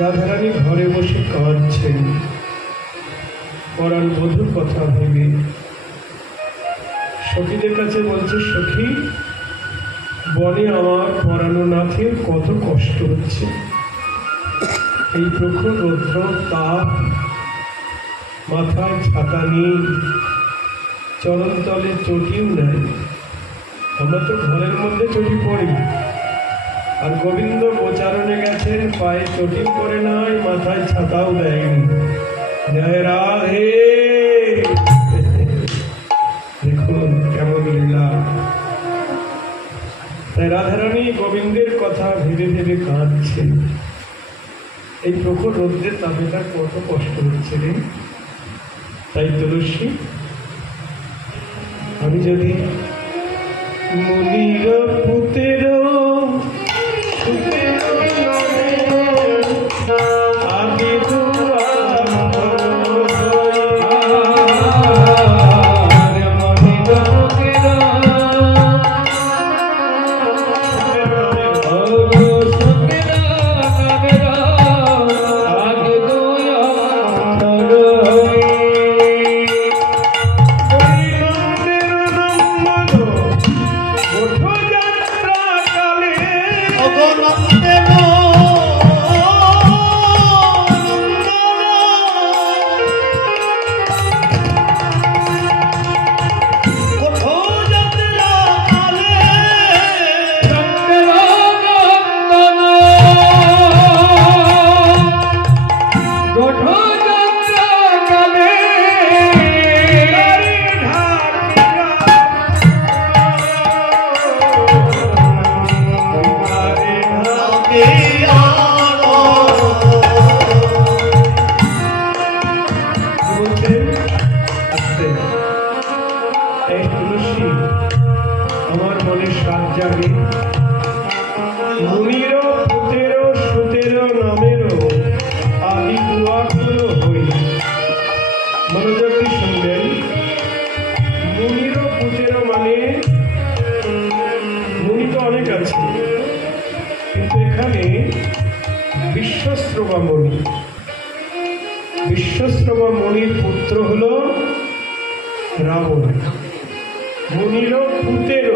রাধারানী ঘরে বসে কাঁদছেন পরাণ বধূর কথা ভেবে। সখীদের কাছে বলছে, সখী, বনে আমার পরাণনাথের কত কষ্ট হচ্ছে। এই প্রখর রৌদ্র তাপ, মাথায় ছাতা নেই, চরণতলে চটিও নাই। আমরা তো ঘরের মধ্যে চটি পড়ি, আর গোবিন্দ প্রচারণে গেছেন, পায়ে চটি পরে নাই, মাথায় ছাতাও দেয়নি। জয় রাধে। দেখুন কেমন লীলা। তাই রাধারানী গোবিন্দের কথা ভেবে ভেবে কাঁদছেন। এই প্রখর রৌদ্রের তাপে তার কত কষ্ট হচ্ছে রে। তাই তুলসী, আমি যদি মুনির পুতের আগে আমার মনে সাত জাগে। মুনির পুতের সুতের নামেরও আদি দুয়াকুল হই। মনোযোগ দিয়ে শুনবেন। মুনির পুতের মানে মুনি তো অনেক আছে, কিন্তু এখানে বিশ্বস্রবা মণি। বিশ্বস্রবা মণির পুত্র হল রাবণ। মুনির পুতের,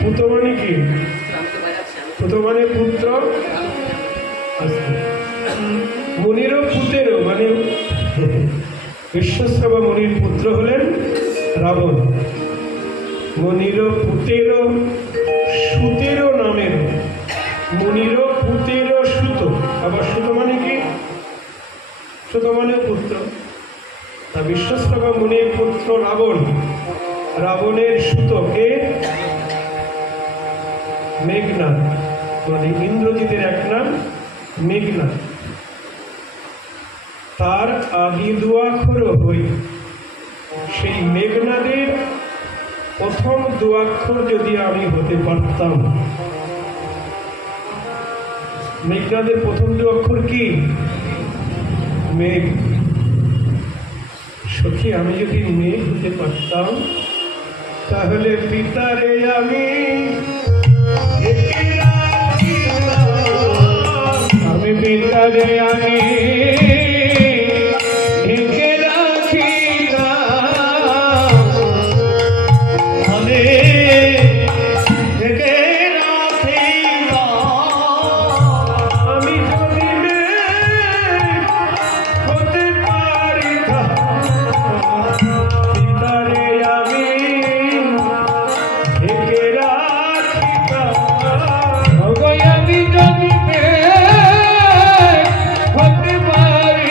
পুত মানে কি? পুত মানে পুত্র। মুনির পুতের মানে বিশ্বস্রবা মণির পুত্র হলেন রাবণ। মুনির পুতের সুতের নামের, মুনির পুতের সুত। আবার সুত মানে কি? সুত মানে পুত্র। তা বিশ্বস্রবা মুনির পুত্র রাবণ। রাবণের সুতকে মেঘনাদ, মানে ইন্দ্রজিতের এক নাম মেঘনাদ। তার আদি দুয়াক্ষর হই। সেই মেঘনাদের প্রথম দুয়াক্ষর যদি আমি হতে পারতাম। মেঘনাদের প্রথম দুয়াক্ষর কি? মেঘ। সখী, আমি যদি মেঘ হতে পারতাম, তাহলে পিতারে আমি পিতারে আমি ঢেকে রাখিতাম, মনে ঢেকে রাখিতাম। আমি যদি হতে পারিতাম, পিতারে আমি ঢেকে রাখিতাম। আমি যদি হতে পারি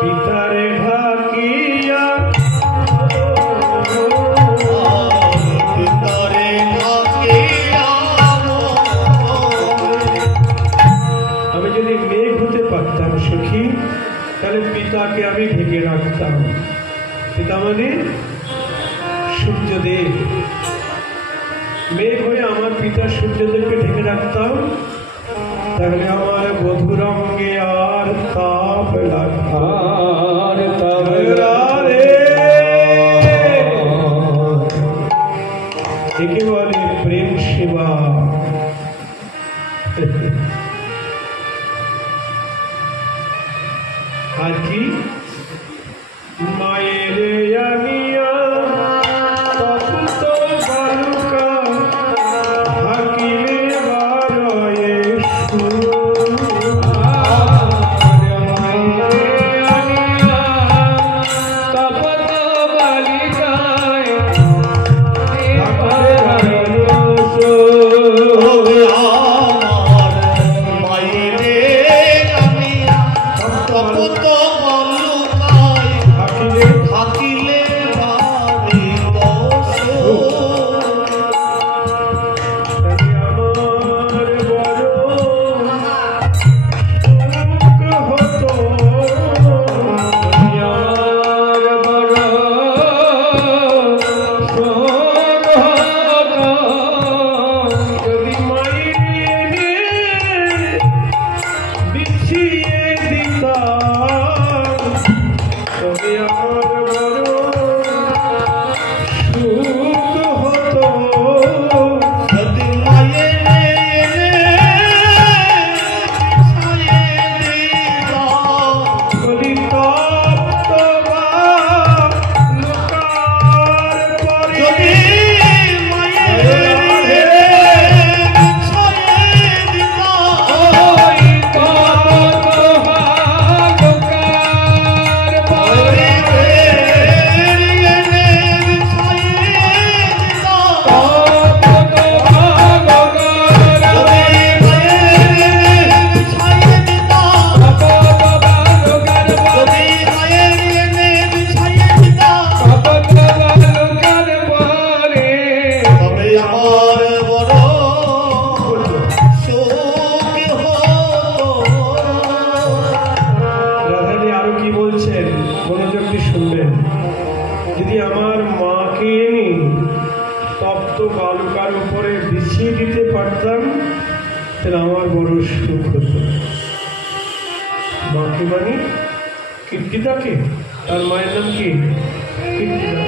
পিতারে ঢাকিয়া আমি যদি মেঘ হতে পারতাম সখী, তাহলে পিতাকে আমি ঢেকে রাখতাম। পিতা মানে সূর্যদেব। মেঘ হয়ে আমার পিতা সূর্যদেবকে ঢেকে রাখতাম, তাহলে আমার বধুর অঙ্গে আর তাপ লাগবে। একে বলে প্রেম সেবা। আর কি মায়ের আনিয়া তপ্ত বালুকা থাকিলে বারয়ে আমার বড় সুখ হতো। মাকে মানে কীর্তিদাকে, তার মায়ের নাম কি কীর্তিদা।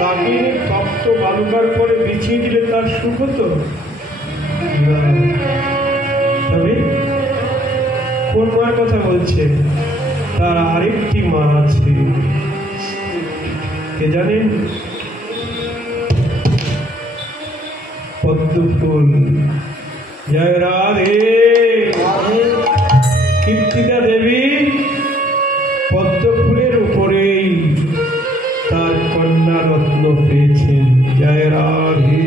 তাকে তপ্ত বালুকার পরে বিছিয়ে দিলে তার সুখ হতো। তবে কোন মায়ের কথা বলছে? তার আরেকটি মা আছে, কে জানেন? পদ্মফুল। জয় রাধে। কীর্তিদা দেবী পদ্মফুলের উপরেই তার কন্যা রত্ন পেয়েছেন। জয় রাধে।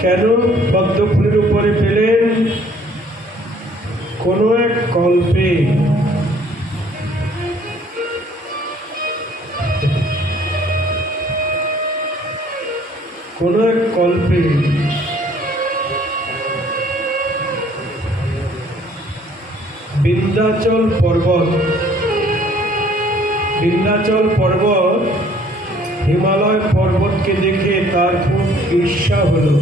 কেন পদ্মফুলের উপরে পেলেন? কোনো এক কল্পে বিন্ধ্যাচল পর্বত হিমালয় পর্বতকে দেখে তার খুব ঈর্ষা হলো।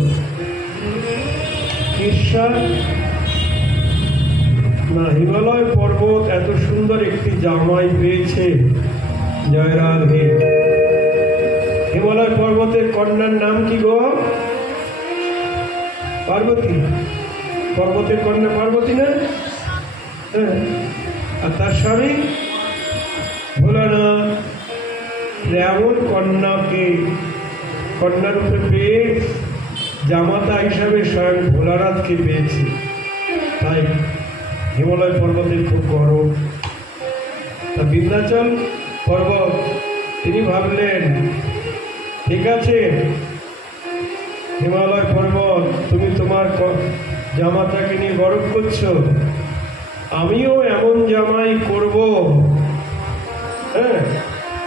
হিমালয় পর্বত এত সুন্দর একটি জামাই পেয়েছে। জয় রাধে। হিমালয় পর্বতের কন্যার নাম কি গো? পার্বতী। পর্বতের কন্যা পার্বতী না? হ্যাঁ। আর তার স্বামী ভোলানাথ। এমন কন্যার উপরে পেয়ে জামাতা হিসাবে স্বয়ং ভোলানাথকে পেয়েছে। তাই হিমালয় পর্বতের খুব গরম। তা বিন্ধ্যাচল পর্বত তিনি ভাবলেন, ঠিক আছে হিমালয় পর্বত, তুমি তোমার জামাতাকে নিয়ে গরব করছো, আমিও এমন জামাই করব, হ্যাঁ,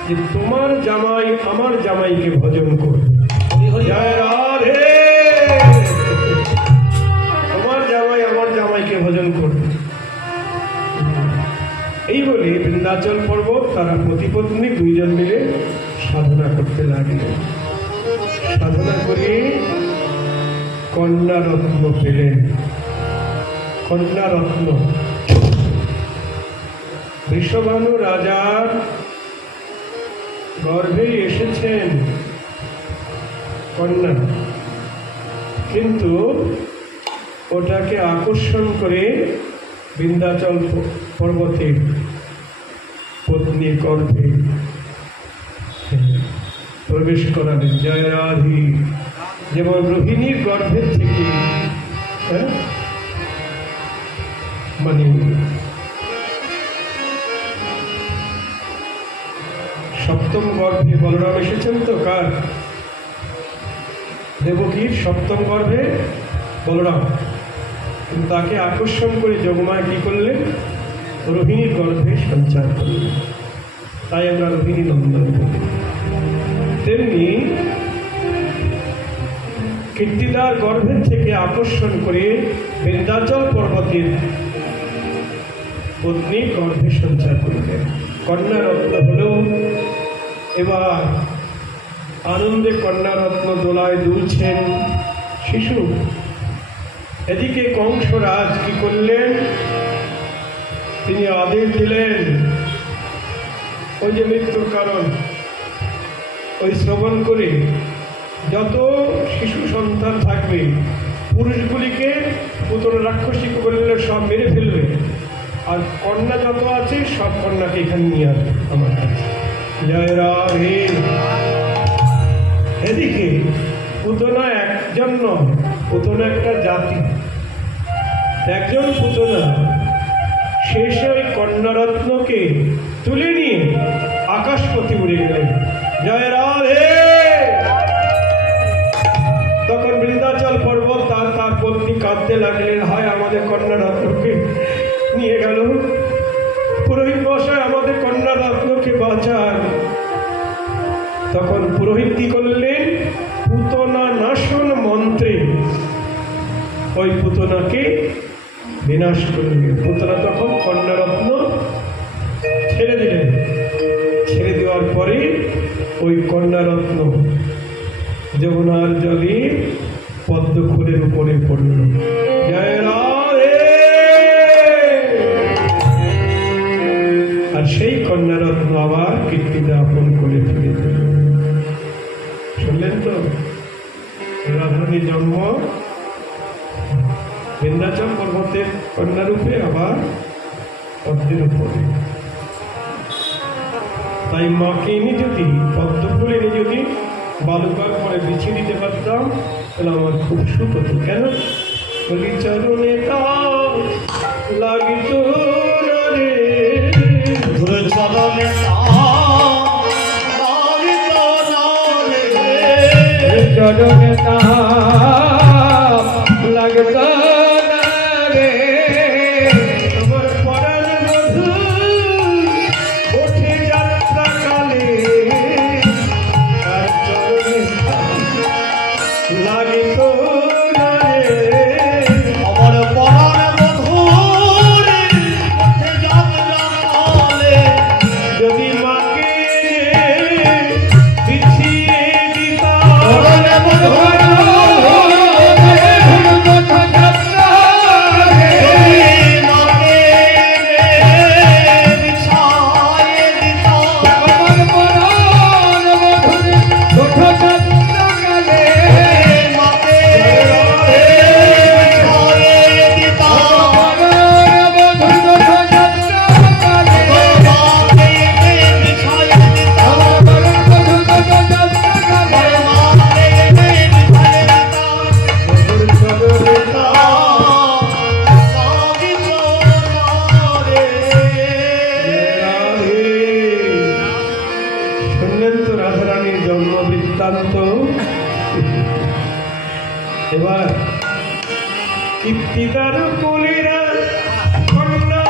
যে তোমার জামাই আমার জামাইকে ভজন করবে। জয় রাধে। তোমার জামাই আমার জামাইকে ভজন করবে। এই বলে বৃন্দাচল পর্বত তারা পতিপত্নী দুইজন মিলে সাধনা করতে লাগলেন। সাধনা করে কন্যা রত্ন পেলেন। কন্যা রত্ন বৃষভানু রাজার গর্ভে এসেছেন কন্যা, কিন্তু ওটাকে আকর্ষণ করে বিন্ধ্যাচল পর্বতের পত্নীর গর্ভে প্রবেশ করালেন। জয় রাধি। যেমন রোহিণীর গর্ভের থেকে মানে সপ্তম গর্ভে বলরাম এসেছেন তো, কার? দেবকীর সপ্তম গর্ভে বলরাম। তাকে আকর্ষণ করে যোগমায়া কি করলেন? রোহিণীর গর্ভে সঞ্চার করলেন। তাই আমরা রোহিণী নন্দন বলি। তেমনি কীর্তিদার গর্ভের থেকে আকর্ষণ করে বিন্ধ্যাচল পর্বতের পত্নী গর্ভে সঞ্চার করলেন। কন্যা রত্ন হলেও এবার আনন্দে কন্যা রত্ন দোলায় দুলছেন শিশু। এদিকে কংসরাজ কি করলেন? তিনি আদেশ দিলেন, ওই যে মৃত্যুর কারণ, ওই শ্রবণ করে যত শিশু সন্তান থাকবে পুরুষগুলিকে পুত্র রাক্ষসীকে বললে সব মেরে ফেলবে, আর কন্যা যত আছে সব কন্যাকে এখানে নিয়ে আসবে আমার কাছে। জয় রাধে। এদিকে পুতনা একজন নয়, পুতনা একটা জাতি, একজন পুতনা শেষে ওই কন্যারত্নকে তুলে নিয়ে আকাশপথে উড়ে গেলেন। জয় রাধে। তখন বৃন্দাচল পর্বত তার পত্নী কাঁদতে লাগলেন, হায় আমাদের কন্যারত্নকে নিয়ে গেল, পুরোহিত মশাই আমাদের কন্যারত্নকে বাঁচান। তখন পুরোহিত কি করলেন? পুতনা নাশন মন্ত্রে ওই পুতনাকে বিনাশ করলেন। পুতনা তখন কন্যারত্ন ছেড়ে দিলেন। ছেড়ে দেওয়ার পরে ওই কন্যারত্ন যমুনার জলে পদ্ম ফুলের উপরে পড়ল। জয় রাধে। আর সেই কন্যারত্ন আবার কীর্তিদা আপন করে ফিরে দিল। শুনলেন তো, রাধারানীর জন্ম বিন্ধ্যাচল পর্বতের কন্যারূপে, আবার পদ্মের উপরে। তাই মাকে এনে যদি পদ্ম ফুল এনে যদি বালুকার পরে বিছিয়ে দিতে পারতাম তাহলে আমার খুব সুখ হতো। কেন? বলি চরণে লাগিত রে, চরণে চরণে লাগত রে, তোমার পরাণ মধু ওঠে যাত্রা কালে, আর চরণে লাগিত রে, আমার পরাণ মধু ওঠে যাত্রা কালে, যদি মাকে বিছিয়ে দিতাম। এবার কীর্তিদার কোলেরা কন্যা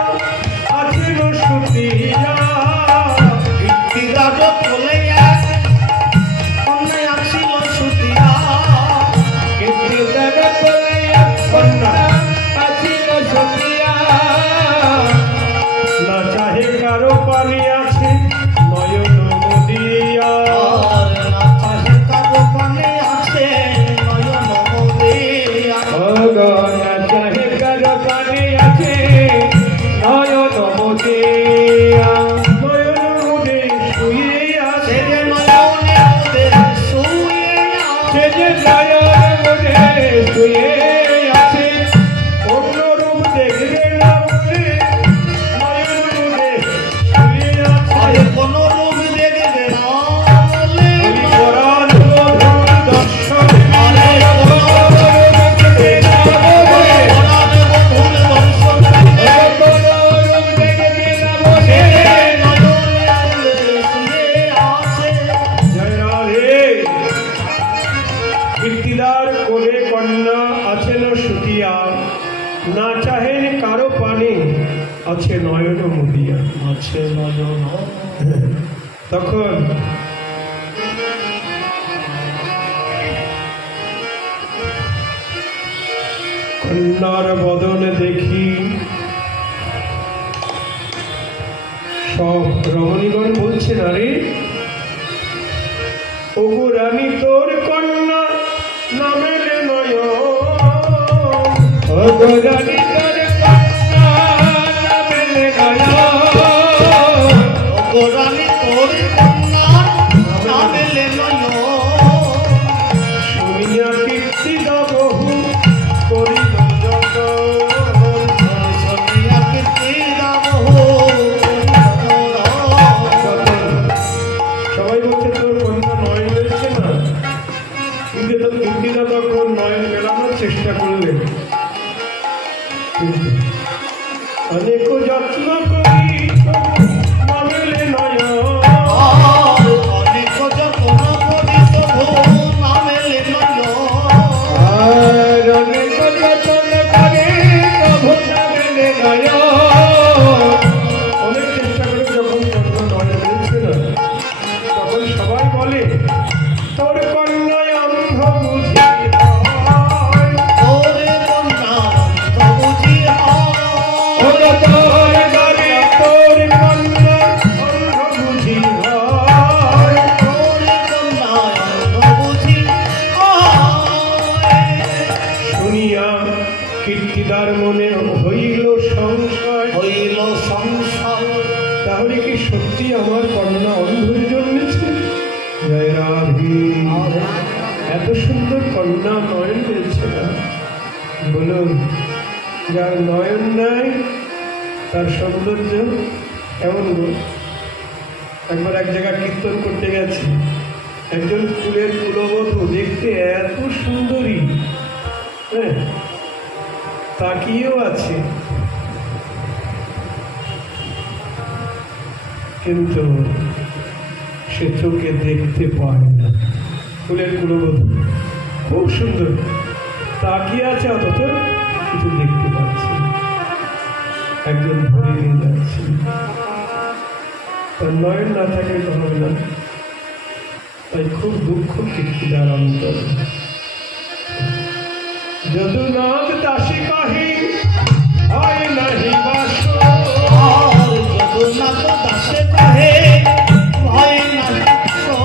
আছে নয়ন মুদিয়া, আছে নয়ন। তখন কন্যার বদন দেখি সব রমণীগণ বলছে, আরে ওগো রানী তোর কন্যা নামেলে নয়ন, ওগো রানী তোর কন্যা নামেলে নয়ন, ওগো রানী তোর কন্যা নামেলে নয়ন। শুনিয়া কীর্তি বহু করিল জগৎ, শুনিয়া কীর্তি বহু। সবাই বলছে তোর কন্যা নয়ন মেলছে না, কিন্তু তোর কীর্তিদা তখন নয়ন মেলানোর চেষ্টা করলেন। কিন্তু অনেক যত্ন করি নামেলে নয়ন, অনেক যত্ন করি তবু নামেলে নয়ন। আর অনেক যত্ন করে প্রভু নামেলে নয়ন। অনেক চেষ্টা করে যখন কন্যা নয়ন মেলছে না, তখন সবাই বলে তোর কন্যায় অন্ধ বুঝি হয়, তোরে কন্যা বুঝি হয়। ওরে তোর বাড়ি তোর কন্যা অন্ধ বুঝি হয়। তোরে কন্যা বুঝি হয়। শুনিয়া কীর্তিদার মনে হইল সংশয়, হইল সংশয়। তাহলে কি সত্যি আমার কন্যা অন্ধের জন্মেছে? জয় রাধে। এত সুন্দর কন্যা নয়ন পেয়েছে না? বলুন, যার নয়ন নাই তার সৌন্দর্য কেমন গো? একবার এক জায়গায় কীর্তন করতে গেছি, একজন ফুলের কুলবধূ দেখতে এত সুন্দরী, হ্যাঁ, তাকিয়েও আছে, কিন্তু সে চোখে দেখতে পায় না। ফুলের কুলবধূ খুব সুন্দর, তাকিয়ে আছে, অথচ কিছু দেখতে পাচ্ছে না। একজন ধরে নিয়ে যাচ্ছে, তার নয়ন না থাকে তো হবে না, তাই খুব দুঃখ কীর্তিদার অন্তর। যদুনাথ দাসী কাহি হয় নাহি বাস, আর জগন্নাথ দাসে কহে ভয় নাই সো।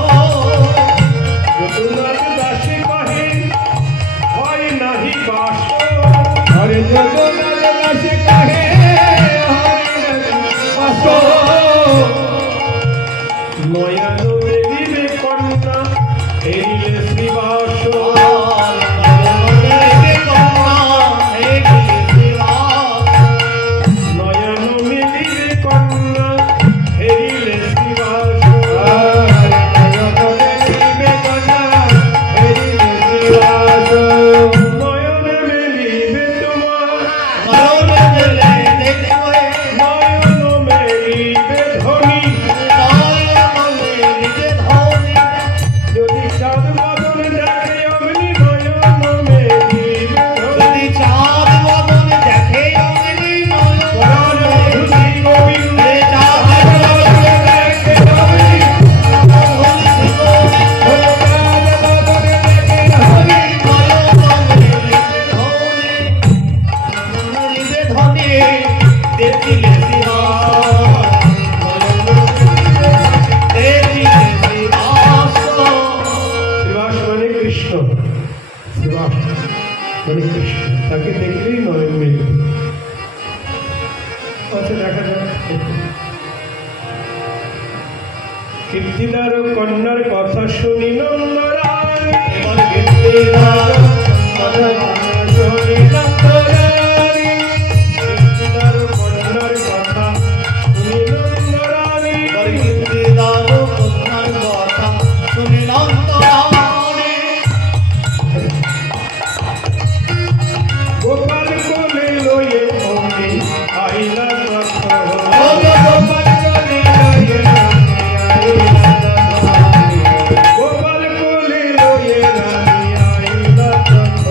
যদুনাথ দাসী কাহি হয় নাহি বাস, হরে যদুনাথ দাসী কাহি হয় নাহি বাস। নয়ন দেখিবে কন্যা এরিলে শ্রীবাস, নয়ন মিলিবে কন্যা হেরিলে শ্রীবাস, নয়ন মিলিবে কন্যা হেরিলে শ্রীবাস। নয়ন মিলিবে তোমার, নয়ন মিলিবে ধনী, যদি চাঁদ বদন দেখে অগ্নি, নয়ন মিলিবে ধনী। পরাণ মধুসী গোবিন্দে চাঁদ বদন দেখে ধনী, চাঁদ বদন দেখে ধনী। শ্রীবাস মানে কৃষ্ণ, শ্রীবাস মানে কৃষ্ণ, তাকে দেখলেই নয়ন মিলবে। আচ্ছা, দেখা যাক। কীর্তিদার কন্যার কথা শুনি নন্দরানী, এবার কীর্তিদার কথা শুনি নন্দরানী, কীর্তিদার কন্যার কথা শুনি নন্দরানী। গোপাল কোলে লয়ে অগ্নি আইলা তখন, গোপাল কোলে লয়ে অগ্নি আইলা তখন, গোপাল কোলে লয়ে রানী আইলা তখন।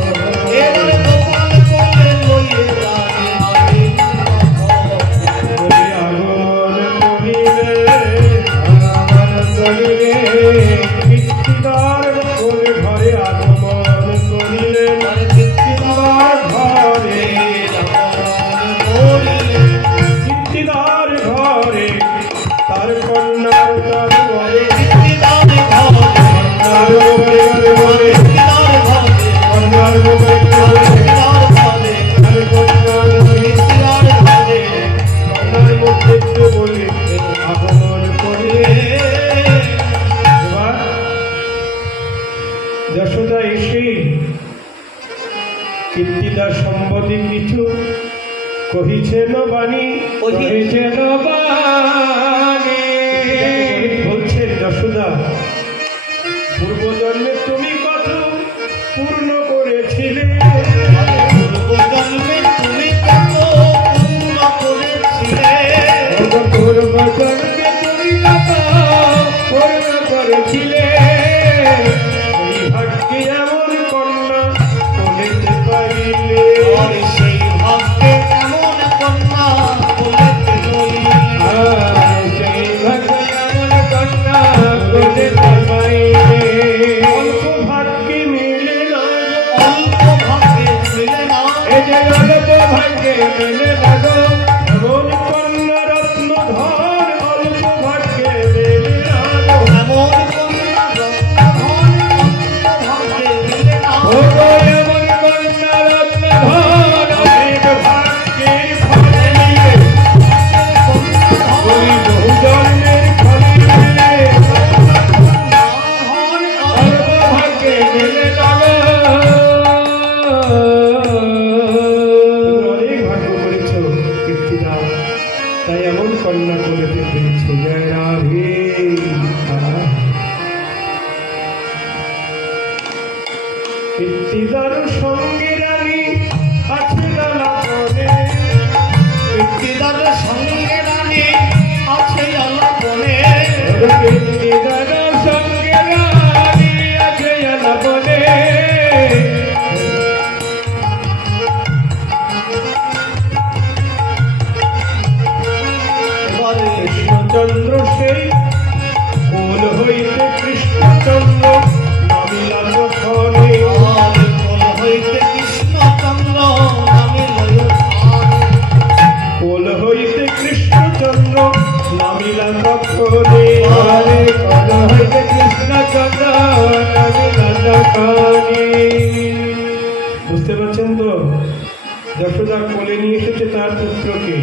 মধ্যে বলে আগমন করে। এবার যশোদা এসে কীর্তিদার সম্বন্ধে কিছু কহিছেন বাণী, কহিছেন বাণী। বলছেন যশোদা, পূর্বজন্মে তুমি কত পূর্ণ করেছিলে, পূর্বজন্মে তুমি কত পূর্ণ করেছিলে, পূর্বজন্মে তুমি কত পূর্ণ করেছিলে। সেই ভাগ্যে এমন কন্যা বলিতে পারিলে, সেই ভাগ্যে এমন কন্যা বলিতে লইলে, সেই ভাগ্যে এমন কন্যা বলিতে পারিলে। অল্প ভাগ্যে মিলে না, অল্প ভাগ্যে মিলে না, এই যে অল্প ভাগ্যে মিলে না গো, এমন কন্যা রত্ন ধর অল্প ভাগ্যে মিলে না গো। এমন কন্যা রত্ন ধন অল্প ভাগ্যে মিলে না, ও গো এমন কন্যা রত্ন ধর অনেক ভাগ্যের ফলে মিলে, ওই বহু জন্মের ফলে মিলে, অল্প ভাগ্যে মিলে না গো। অনেক ভাগ্য করেছো কীর্তিদা, তাই এমন কন্যা করেতে পেরেছো। জয় রাধে। কীর্তিদার সঙ্গে রানী আছে নানা বনে, কীর্তিদার সঙ্গে রানী আছে আলাপনে, কীর্তিদার সঙ্গে রানী আছে নানা বনে। এবারে কৃষ্ণচন্দ্র সেই কোল হইতে কৃষ্ণচন্দ্র নামিলা যখনে, আর কোল হইতে কৃষ্ণচন্দ্র নামিল কোল হইতে কৃষ্ণচন্দ্র নামিলা যখনে, আরে কোল হইতে কৃষ্ণচন্দ্র নামিলা যখনে। বুঝতে পারছেন তো, যশোদা কোলে নিয়ে এসেছে তার পুত্রকে।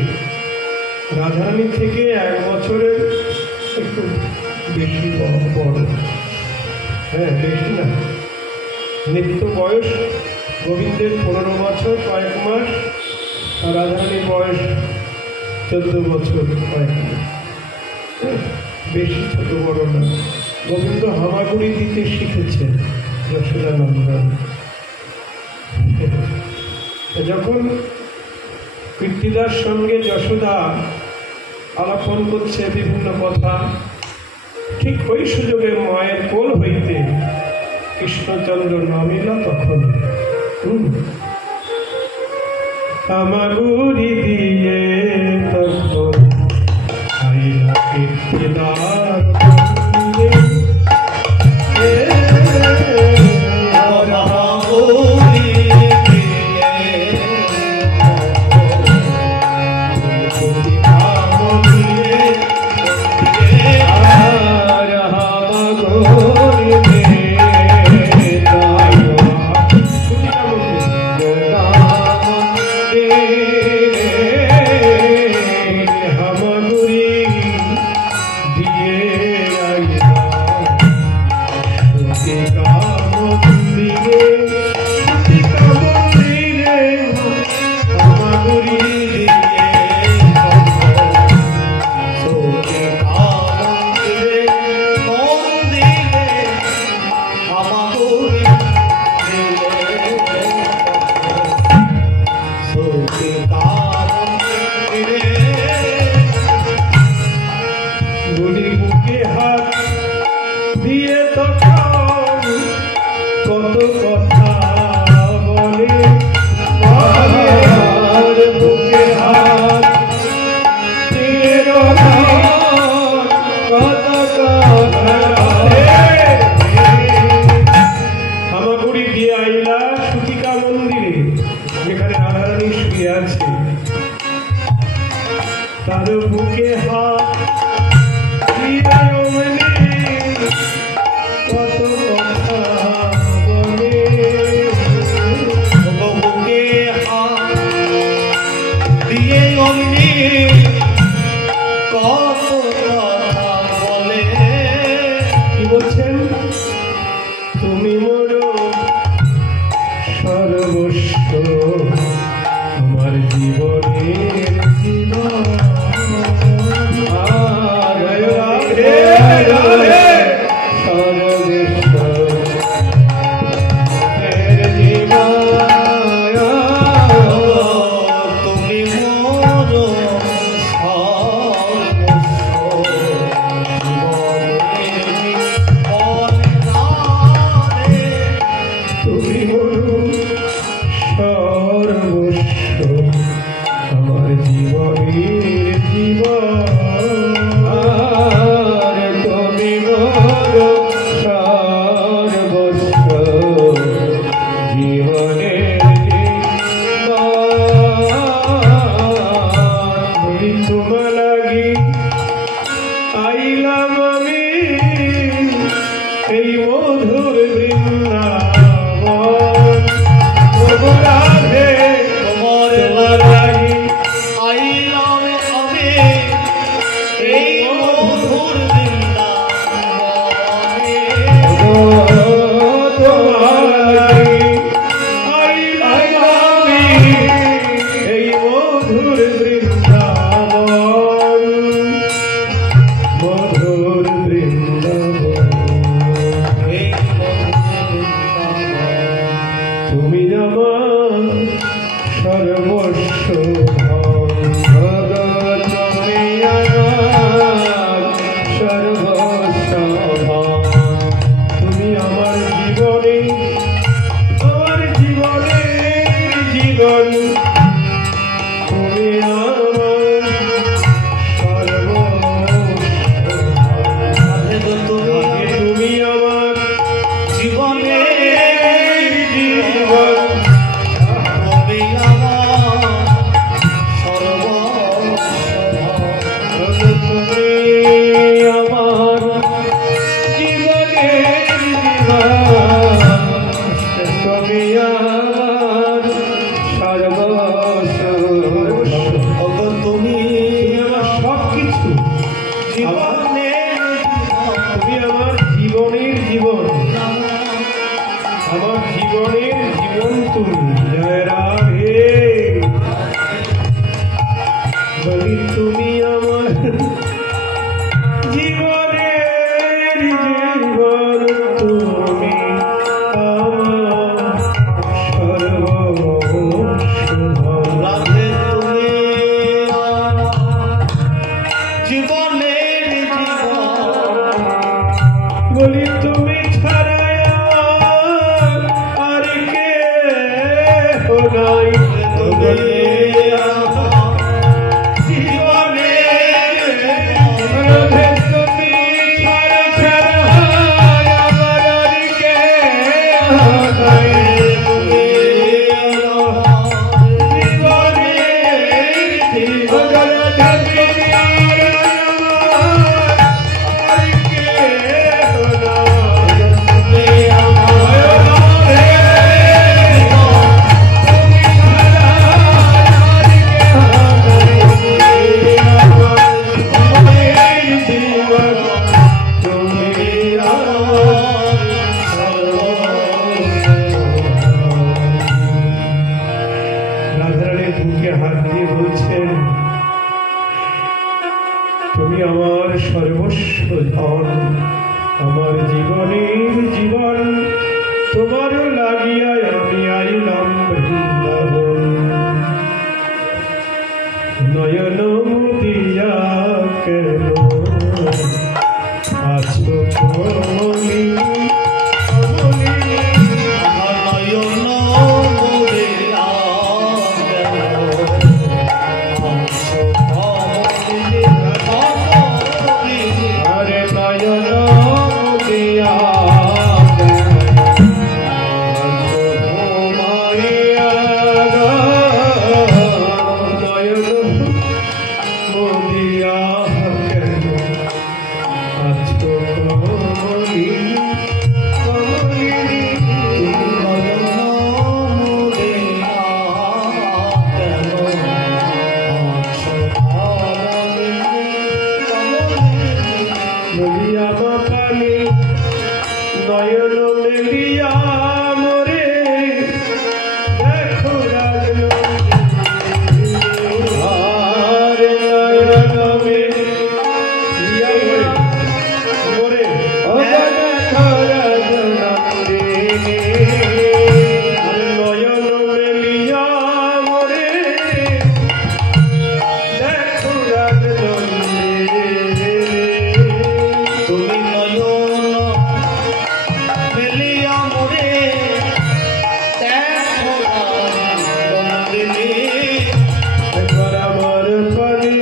রাধারানীর থেকে 1 বছরের একটু বেশি বড়, হ্যাঁ বেশি না। নিত্য বয়স গোবিন্দের 15 বছর কয়েক মাস, আর রাধারানীর বয়স 14 বছর কয়েক মাস। বেশি ছোট বড় না। গোবিন্দ হামাগুড়ি দিতে শিখেছে যশোদা নন্দন। যখন কীর্তিদার সঙ্গে যশোদা আলাপন করছে বিভিন্ন কথা, ঠিক ওই সুযোগে মায়ের কোল হইতে কৃষ্ণচন্দ্র নামিল তখন। হামাগুড়ি দিয়ে তখন আইলা কীর্তিদার মন্দিরে। জীবন আর তুমি মোর সর্বস্ব জীবনের বলি তোমার লাগি আইলাম আমি এই মধুর বৃন্দাবন প্রভু রাধে তোমার লাগি আইলাম আমি এই মধুর বৃন্দাবনে তোমার লাগি আইলাম আমি এই মধুর বৃন্দাবন মধুর বৃন্দাবন এই মধুর বৃন্দাবন তুমি আমার সর্বস্ব তুমি আমার সর্বস্ব তুমি আমার জীবনের জীবন তুমি আমার সর্বস্ব তুমি আমার জীবনের জীবন তুমি আমার সর্বস্ব তুমি আমার জীবনের জীবন তুমি আমার সর্বস্ব তুমি আমার সব কিছু জীবনের তুমি আমার জীবনের জীবন আমার জীবনের জীবন তুমি জয় রাধে বলি তুমি আমার জীবনের জীবন তুমি আমার সর্বস্ব রাধে তুমি জীবনের জীবন বলি তুমি ছাড়া আর কে নাই তুমি রাধে তুমি ছাড়া ছাড়া আমার আর কে নাই জীবনের জীবন রাধে তুমি আর কে নাই রাধারানীর বুকে হাত দিয়ে বলছেন তুমি আমার সর্বস্ব ধন আমার জীবনের জীবন তোমারও লাগিয়া আমি আইলাম বৃন্দাবন নয়ন দিয়া কেন আছো কমলি আরে নয়ন দিয়া নয়ন দিয়া কেন আছো কমলি নদিয়া মাতালি নয়ন মেলিয়া মোরে দেখো রাজন আরে নয়ন মেলিয়া মোরে দেখো রাজন নয়ন মেলিয়া মোরে দেখো রাজন তুমি নয়ন মেলিয়া মোরে দেখো নন্দিনী একবার আমার পানে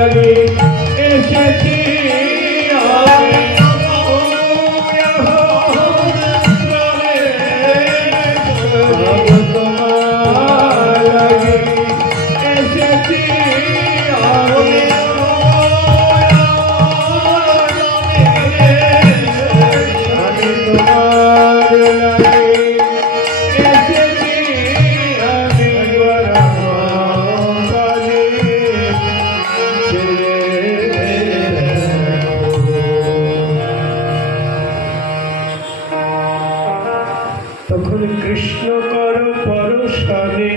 লাগি এসেছি আমি তোমার লাগি এসেছি আমি তোমার লাগি এসেছি আমি একবার আমার কাজে ছেড়ে তখন কৃষ্ণ কর পরশনে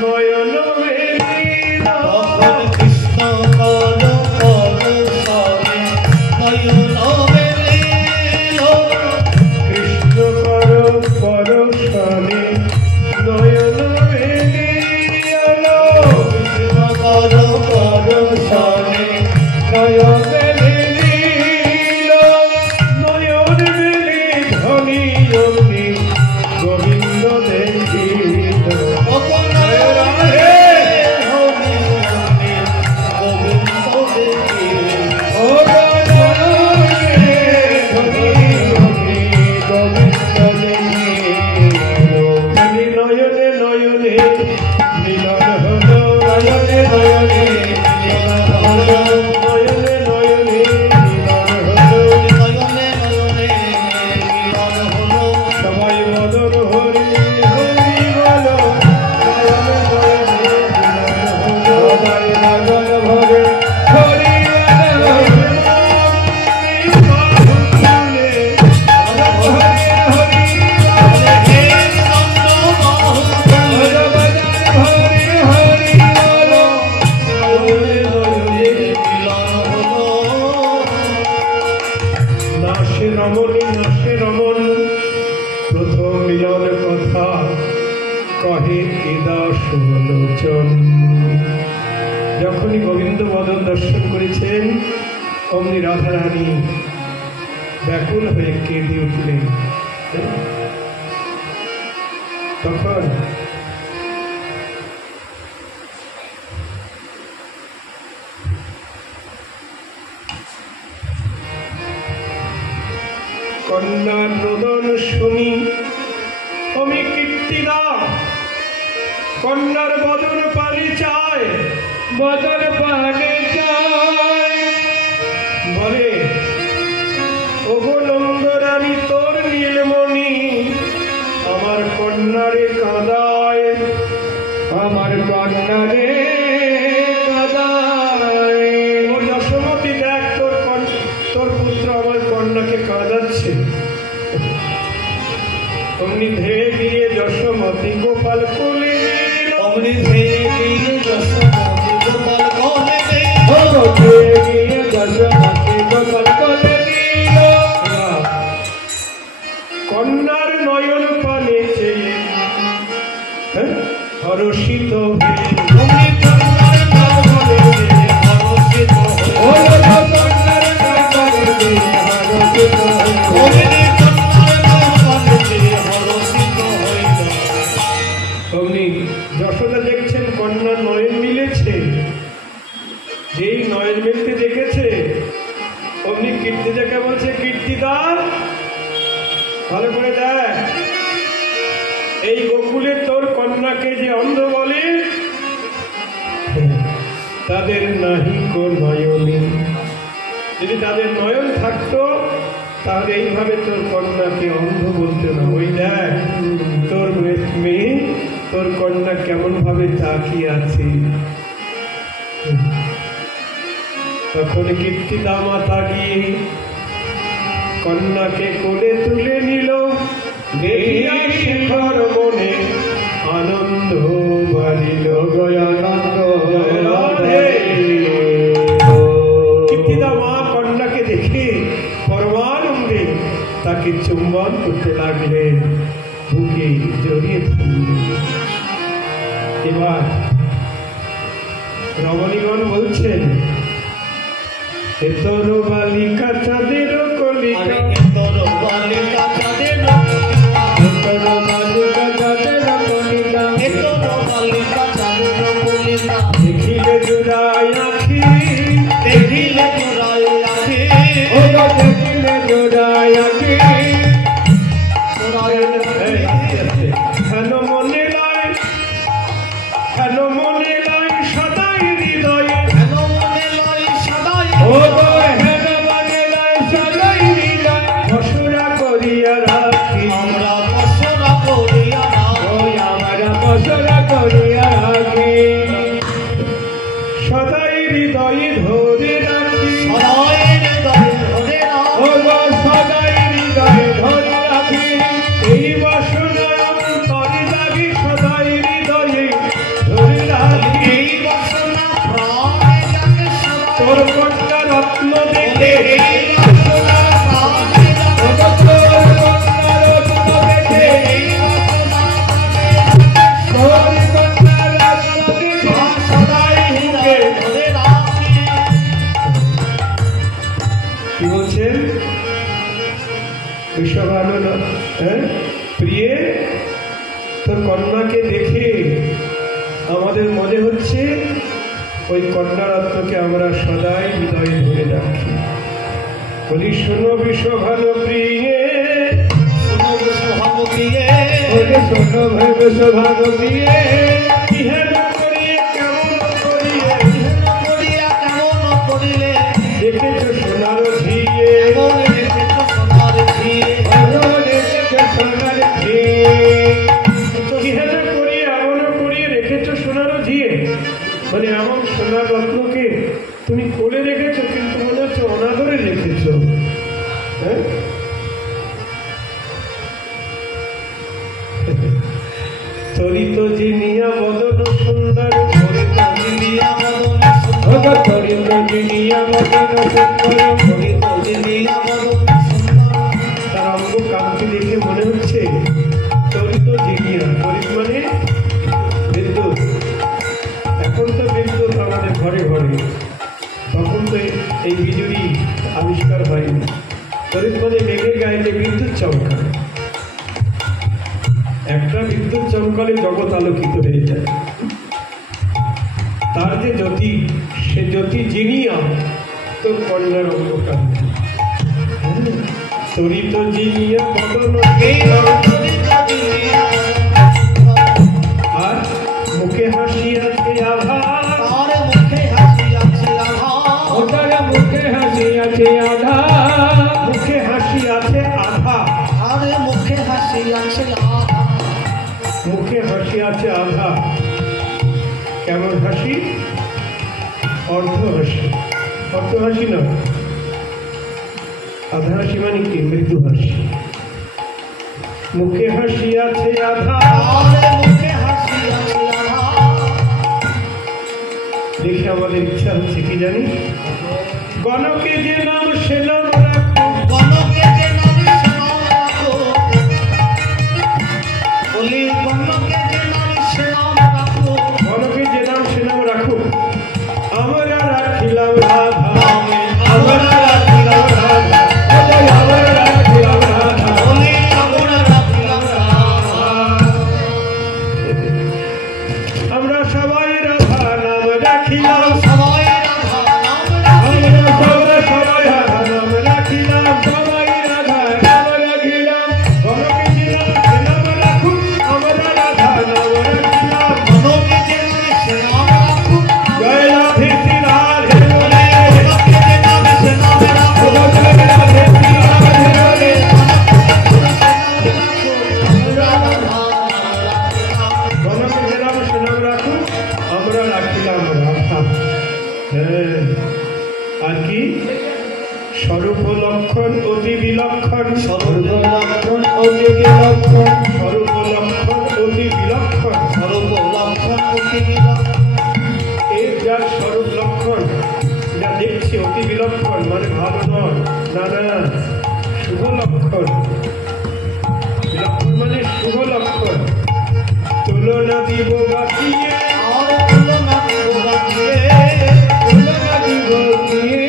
নয়ন মেলিনা তখন কৃষ্ণ কর পরশনে নয়ন মেলিল কৃষ্ণ কর পরশনে নয়ন মেলিয়ালো কৃষ্ণ কর পরশনে নয়ন মেলিল নয়ন মেলি ধনী অগ্নি গোবিন্দ দেখিল ও নয়নে নয়নে মিলন হলো নয়নে নয়নে মিলন হলো নয়নে নয়নে মিলন হলো সবাই মদন হরি হরি বলো নয়নে নয়নে মিলন হলো হরি মদন ভরে হরি বলো নাশে রমণী নাশে রমণ প্রথম মিলন কথা কহে এদা সুলোচন যখনই গোবিন্দ বদন দর্শন করেছেন অমনি রাধারানী ব্যাকুল হয়ে কেঁদে উঠলেন তখন কন্যার রোদন শুনি আমি কীর্তিদা কন্যার বদন পানি চায় বদন পানি চায় বলে ওগো নন্দরানী তোর নীলমণি আমার কন্যারে কাঁদায় আমার কন্যারে কাঁদায় ও যশোমতী দেখ তোর পুত্র আমার কন্যাকে কাঁদাচ্ছে অমনি ধেয়ে গিয়ে যশোমতী গোপাল কোলে নিল অমনি ধেয়ে গিয়ে যশোমতী গোপাল কোলে নিল ধেয়ে গিয়ে যশোমতী গোপাল কোলে নিল কন্যার নয়ন পানে চেয়ে হরষিত অমনি কন্যার নয়নে হরষিত হয়ে কন্যার নয়নে হরষিত অমনি কন্যার নয়নে হরষিত হইল অমনি যশোদা দেখছেন কন্যার নয়ন মিলেছে যেই নয়ন মিলতে দেখেছে অমনি কীর্তিদাকে বলছে কীর্তিদা ভালো করে দেখ এই গোকুলে তোর কন্যাকে যে অন্ধ বলে তাদের নাহি কো নয়নে যদি তাদের নয়ন থাকতো তাহলে এইভাবে তোর কন্যাকে অন্ধ বলতো না ওই দেখ তোর মেয়ে তোর কন্যা কেমন ভাবে তাকিয়ে আছে তখন কীর্তিদা মাতা গিয়ে কন্যাকে কোলে তুলে নিল দেখিয়া শেখর মনে আনন্দ বাড়িল গয়ানন্দ কীর্তিদা মা কন্যাকে দেখে পরমানন্দে তাকে চুম্বন করতে লাগলেন বুকে জড়িয়ে ধরলেন এবার রমণীগণ বলছেন এতর বালিকা চাঁদের কলিকা তোর বালিকা চাঁদের এতর বালিকা চাঁদের কলিকা তোর বালিকা চাঁদের কলিকা দেখিলে জুড়াই আখি হেন মনে লয় সদাই হৃদয়ে হেন মনে লয় সদাই ও গো হেন মনে লয় সদাই হৃদয়ে পশুরা করিয়া রাখি আমরা পশুরা করিয়া ওই আমরা পশুরা করিয়া রাখি সদাই হৃদয়ে ধরে রাখি সদাই হৃদয়ে ধরে ও গো সদাই হৃদয়ে ধরে রাখি এই বাসনা অন্তরে জাগি সদাই হৃদয়ে ধরে রাখি এই বাসনা প্রাণে জাগে সদাই তোর কন্যা রত্ন দেখে এই বাসনা প্রাণে জাগে তোর কন্যা রত্ন দেখে এই বাসনা তোর কন্যা রত্ন দেখে সদাই হৃদয়ে ধরে রাখি কি বলছেন ওইসব ভালো না হ্যাঁ প্রিয়ে তোর কন্যাকে দেখে আমাদের মনে হচ্ছে ওই কন্যারত্নকে আমরা সদাই হৃদয়ে ধরে রাখি বলি শোনো বিশ্বভান প্রিয়ে শুনো বিশ্বভাবতীয়ে ওরে শোনো ভাই বিশ্বভান প্রিয়ে ইহেন করিয়ে কেমন করিয়ে করিয়া কেমন করিলে দেখেছ সোনার ঝিয়ে এমন দেখেছ সোনার ঝিয়ে মানে এমন সোনার রত্নকে তুমি কোলে রেখেছো কিন্তু মনে হচ্ছে অনাদরে রেখেছো হ্যাঁ তরিত জিনিয়া বদন সুন্দর ধরিত জিনিয়া মদন সুন্দর তরিত জিনিয়া বদন সুন্দর ধরিত জিনিয়া মদন সুন্দর তার অঙ্গ কান্তি দেখে মনে হচ্ছে তরিত জিনিয়া তরিত মানে বিদ্যুৎ এখন তো বিদ্যুৎ আমাদের ঘরে ঘরে তখন তো এই বিজুলি আবিষ্কার হয়নি তরিত মানে মেঘের গায়ে যে বিদ্যুৎ চমকায় একটা বিদ্যুৎ চমকালে জগৎ আলোকিত হয়ে যায় তার যে জ্যোতি সে জ্যোতি জিনিয়া তোর কন্যার অঙ্গ কান্তি তরিত জিনিয়া বদন এই ধরিত জিনিয়া আর মুখে হাসি আছে আভা তার মুখে হাসি আছে আভা ওটার মুখে হাসি আছে আধা মুখে হাসি আছে আধা তার মুখে হাসি আছে আভা মুখে হাসি আছে আধা কেমন হাসি অর্ধ হাসি অর্ধ হাসি না আধা হাসি মানে কি মৃদু হাসি মুখে হাসি আছে আধা তার মুখে হাসি আছে আভা দেখে আমাদের ইচ্ছা হচ্ছে কি জানি গণকে যে নাম সে নাম রাখো গণকে যে নামে সেনাম রাখো বলি গণকে যে নামে সেনাম রাখো গণকে যে নাম সে নাম রাখো আমরা রাখিলাম রাধা নামে আমরা রাখিলাম রাধা আমরা রাখিলাম রাধা বলি আমরা রাখিলাম রাধা আমরা সবাই রাধা নাম রাখিলাম সবাই রাধা নাম রাখি আমরা সবাই রাধা নাম রাখিলাম সবাই রাধা নাম রাখিলাম গণকে যে নাম সে নাম রাখো আমরা রাধা নাম রাখিলাম গণকে যে নামে সেনাম রাখো জয় রাধে শ্রী রাধে বলে গণকে যে নামে সেনাম রাখো জয় রাধে শ্রী রাধে বলে। গণকে যে নাম সে নাম রাখো আমরা রাখিলাম রাধা হ্যাঁ আর কি স্বরূপ লক্ষণ অতি বিলক্ষণ স্বরূপ লক্ষণ অতি বিলক্ষণ এর যার স্বরূপ লক্ষণ যা দেখছি অতি বিলক্ষণ মানে ভালো নয় না না শুভ লক্ষণ বিলক্ষণ মানে শুভ লক্ষণ তুলনা দিব বাকিয়ে তুলনা দিব দিয়ে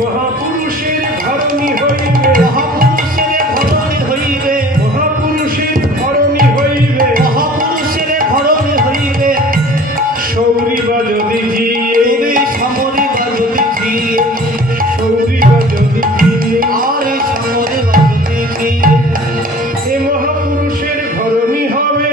মহাপুরুষের ধরণী হইবে মহাপুরুষের ধরণী হইবে সৌরি বা যদি জিয়ে সৌরি বা যদি জিয়ে এ মহাপুরুষের ধরণী হবে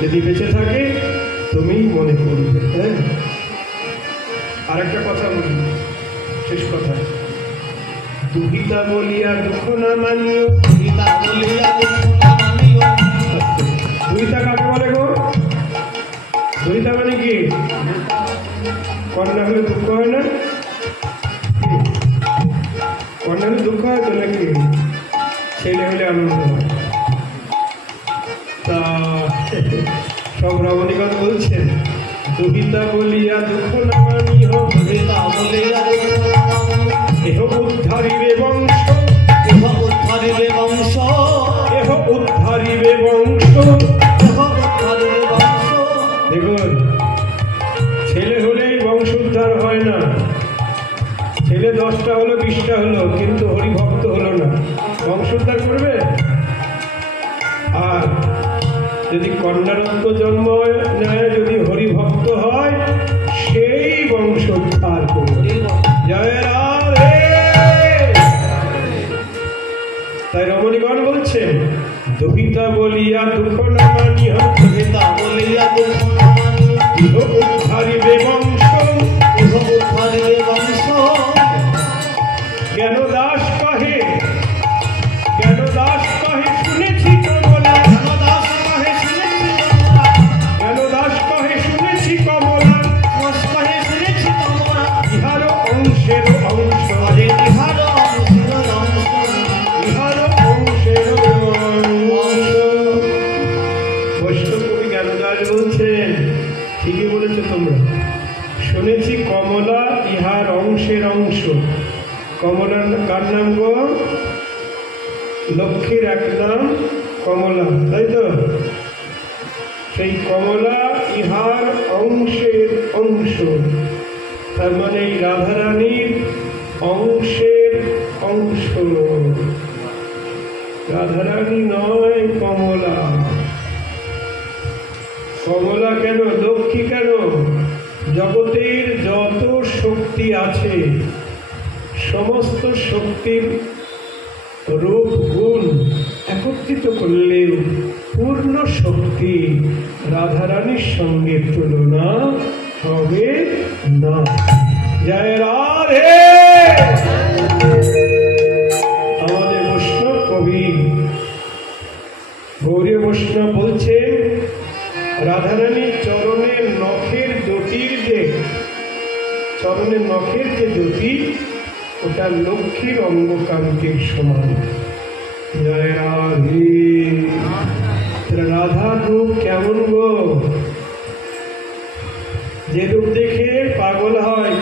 যদি বেঁচে থাকে তুমি মনে করবে। হ্যাঁ, আর একটা কথা বলি, শেষ কথা। দুহিতা বলিয়া দুঃখ না মানিও। গীতা বলিয়া দুঃখ না মানিও। দুহিতা কাকে বলে গো? দুহিতা মানে কি? কন্যা হলে দুঃখ হয় না? কন্যা হলে দুঃখ হয় তো নাকি? ছেলে হলে আনন্দ হয়। তা সব রমণীগণ বলছেন দুহিতা বলিয়া দুঃখ না মানিহ। গীতা বলিয়া দুঃখ না মানিও। এহ উদ্ধারিবে বংশ। এহ উদ্ধারিবে বংশ। এহ উদ্ধারিবে বংশ। এহ উদ্ধারিবে বংশ। দেখুন, ছেলে হলেই বংশ উদ্ধার হয় না। ছেলে 10টা হলো 20টা হলো, কিন্তু হরিভক্ত হলো না, বংশ উদ্ধার করবে? আর যদি কন্যারত্ন জন্ম নেয়, যদি হরিভক্ত হয়, সেই বংশ উদ্ধার করবে। জয় রাধে। তাই রমণীগণ বলছেন দুহিতা বলিয়া দুঃখ না মানিহ। গীতা বলিয়া দুঃখ না মানিও। ইহ উদ্ধারিবে বংশ। এহ উদ্ধারিবে বংশ। জ্ঞান দাস কহে, জ্ঞান দাস কহে শুনেছি কমলা। জ্ঞান দাস কহে শুনেছি কমলা। জ্ঞান দাস কহে শুনেছি কমলা। দাস কহে শুনেছি কমলা। ইহার অংশের অংশ। আরে ইহার অংশের অংশ। ইহার অংশের অংশ। বৈষ্ণব কবি জ্ঞানদাস বলছেন, ঠিকই বলেছো তোমরা। শুনেছি কমলা ইহার অংশের অংশ। কমলার কার নাম গো? লক্ষ্মীর এক নাম কমলা, তাই তো? সেই কমলা ইহার অংশের অংশ, তার মানে এই রাধারানীর অংশের অংশ। রাধারানী নয়, কমলা। কমলা কেন? লক্ষ্মী কেন? জগতের যত শক্তি আছে, সমস্ত শক্তির রূপ গুণ একত্রিত করলেও পূর্ণ শক্তি রাধারানীর সঙ্গে তুলনা হবে না। জয় রাধে। আমাদের বৈষ্ণব কবি গৌরী বৈষ্ণব বলছেন রাধারানীর চরণের নখের দ্যুতির যে চরণের নখের যে দ্যুতি, ওটা লক্ষ্মীর অঙ্গকান্তির সমান। জয় রাধে। রাধার রূপ কেমন গো? যে রূপ দেখে পাগল হয়